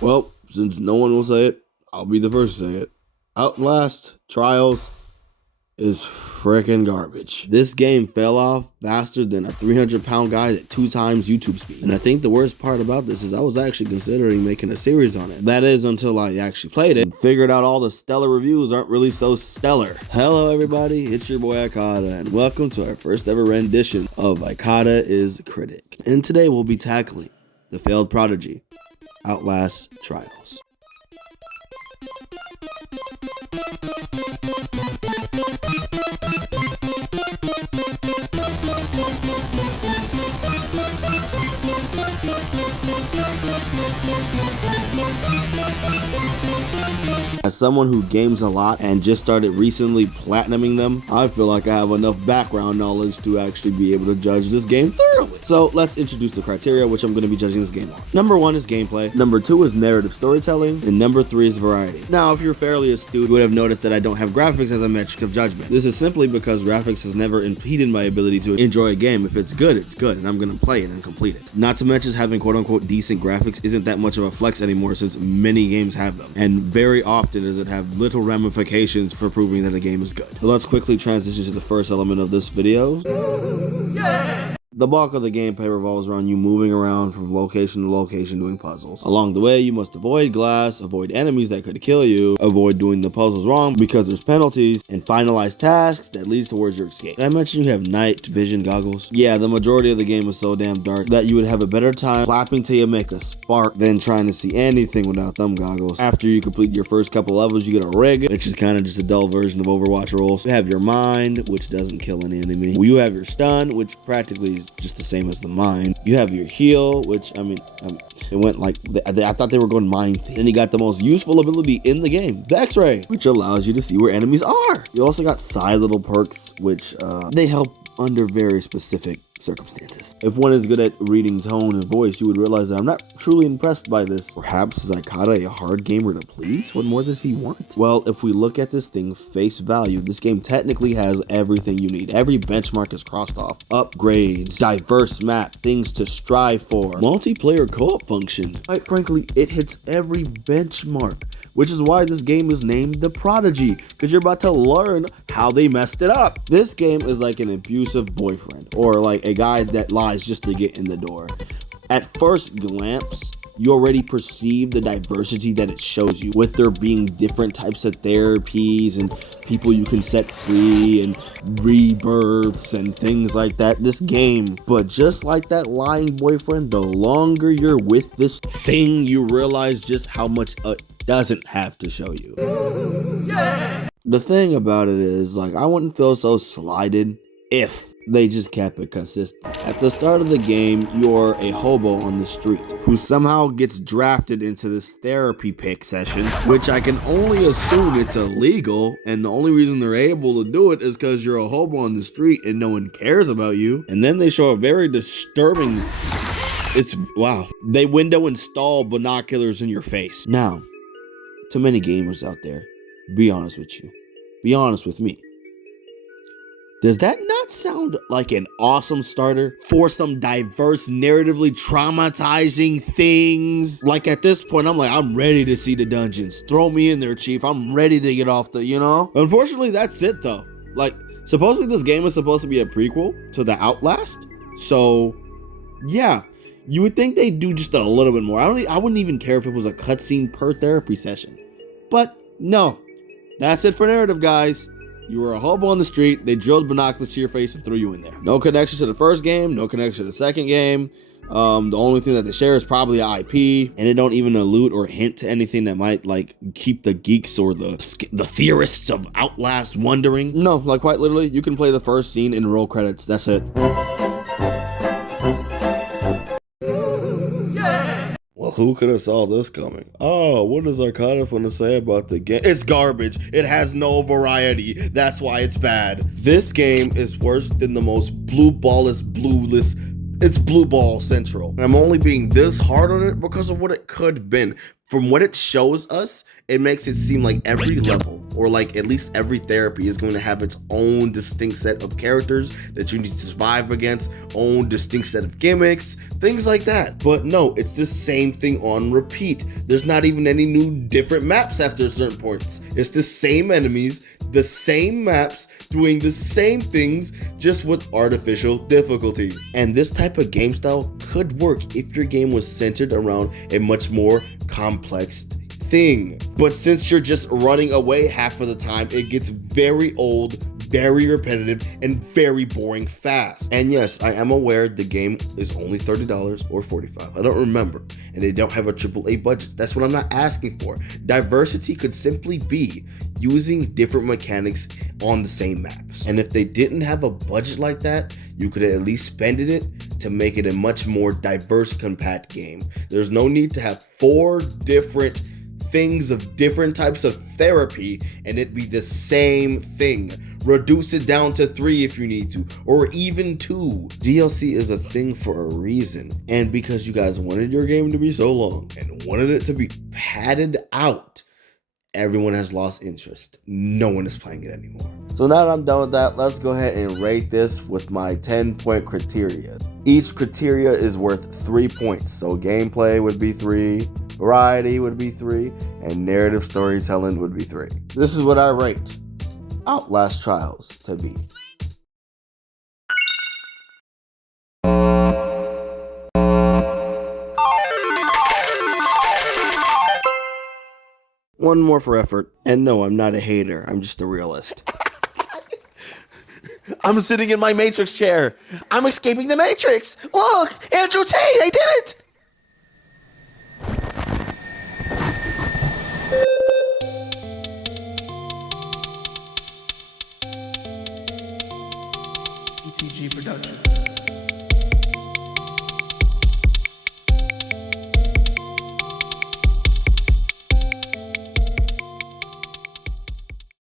Well, since no one will say it, I'll be the first to say it. Outlast Trials is freaking garbage. This game fell off faster than a 300-pound guy at 2 times YouTube speed. And I think the worst part about this is I was actually considering making a series on it. That is until I actually played it and figured out all the stellar reviews aren't really so stellar. Hello everybody, it's your boy Ikatta, and welcome to our first ever rendition of Ikatta is Critic. And today we'll be tackling the failed prodigy, Outlast Trials. As someone who games a lot and just started recently platinuming them, I feel like I have enough background knowledge to actually be able to judge this game thoroughly. So let's introduce the criteria which I'm going to be judging this game on. Number 1 is gameplay, number 2 is narrative storytelling, and number 3 is variety. Now, if you're fairly astute, you would have noticed that I don't have graphics as a metric of judgment. This is simply because graphics has never impeded my ability to enjoy a game. If it's good, and I'm going to play it and complete it. Not to mention having quote-unquote decent graphics isn't that much of a flex anymore since many games have them, and very often does it have little ramifications for proving that a game is good. So let's quickly transition to the first element of this video. Yeah! The bulk of the gameplay revolves around you moving around from location to location doing puzzles. Along the way, you must avoid glass, avoid enemies that could kill you, avoid doing the puzzles wrong because there's penalties, and finalize tasks that leads towards your escape. Did I mention you have night vision goggles? Yeah, the majority of the game is so damn dark that you would have a better time clapping till you make a spark than trying to see anything without them goggles. After you complete your first couple levels, you get a rig, which is kind of just a dull version of Overwatch rules. You have your mind, which doesn't kill any enemy. You have your stun, which practically is just the same as the mine. You have your heal, which it went like I thought they were going mine theme. Then you got the most useful ability in the game, the X-ray, which allows you to see where enemies are. You also got side little perks, which they help under very specific circumstances. If one is good at reading tone and voice, you would realize that I'm not truly impressed by this. Perhaps is Ikatta a hard gamer to please? What more does he want? Well, if we look at this thing face value, this game technically has everything you need. Every benchmark is crossed off. Upgrades, diverse map, things to strive for, multiplayer co-op function. Quite frankly, it hits every benchmark, which is why this game is named the Prodigy, because you're about to learn how they messed it up. This game is like an abusive boyfriend, or like a guy that lies just to get in the door. At first glance, you already perceive the diversity that it shows you, with there being different types of therapies and people you can set free and rebirths and things like that. This game, but just like that lying boyfriend, the longer you're with this thing, you realize just how much it doesn't have to show you. Yeah. The thing about it is, like, I wouldn't feel so slighted if they just kept it consistent. At the start of the game, you're a hobo on the street who somehow gets drafted into this therapy pick session, which I can only assume it's illegal, and the only reason they're able to do it is because you're a hobo on the street and no one cares about you. And then they show a very disturbing, wow, they window install binoculars in your face. Now, to many gamers out there, be honest with you, be honest with me. Does that not sound like an awesome starter for some diverse, narratively traumatizing things? Like at this point, I'm ready to see the dungeons. Throw me in there, Chief. I'm ready to get off the, Unfortunately, that's it though. Like, supposedly this game is supposed to be a prequel to the Outlast. So, yeah, you would think they'd do just a little bit more. I wouldn't even care if it was a cutscene per therapy session. But no, that's it for narrative, guys. You were a hobo on the street, they drilled binoculars to your face and threw you in there. No connection to the first game, no connection to the second game. The only thing that they share is probably an IP, and they don't even allude or hint to anything that might like keep the geeks or the theorists of Outlast wondering. No, like quite literally, you can play the first scene in roll credits, that's it. Well, who could have saw this coming? Oh, what does Ikatta want to say about the game? It's garbage. It has no variety. That's why it's bad. This game is worse than the most blueless It's blue ball central. And I'm only being this hard on it because of what it could have been. From what it shows us, it makes it seem like every level, or like at least every therapy, is going to have its own distinct set of characters that you need to survive against, own distinct set of gimmicks, things like that. But no, it's the same thing on repeat. There's not even any new different maps after certain points. It's the same enemies, the same maps, doing the same things, just with artificial difficulty. And this type of game style could work if your game was centered around a much more complex thing. But since you're just running away half of the time, it gets very old, very repetitive, and very boring fast. And yes, I am aware the game is only $30 or $45. I don't remember. And they don't have a AAA budget. That's what I'm not asking for. Diversity could simply be using different mechanics on the same maps. And if they didn't have a budget like that, you could at least spend it to make it a much more diverse, compact game. There's no need to have 4 different things of different types of therapy and it be the same thing. Reduce it down to 3 if you need to, or even 2. DLC is a thing for a reason. And because you guys wanted your game to be so long and wanted it to be padded out, everyone has lost interest. No one is playing it anymore. So now that I'm done with that, let's go ahead and rate this with my 10-point criteria. Each criteria is worth 3 points. So gameplay would be 3, variety would be 3, and narrative storytelling would be 3. This is what I rate Outlast Trials to be. One more for effort. And no, I'm not a hater. I'm just a realist. I'm sitting in my Matrix chair. I'm escaping the Matrix. Look, Andrew Tate, I did it.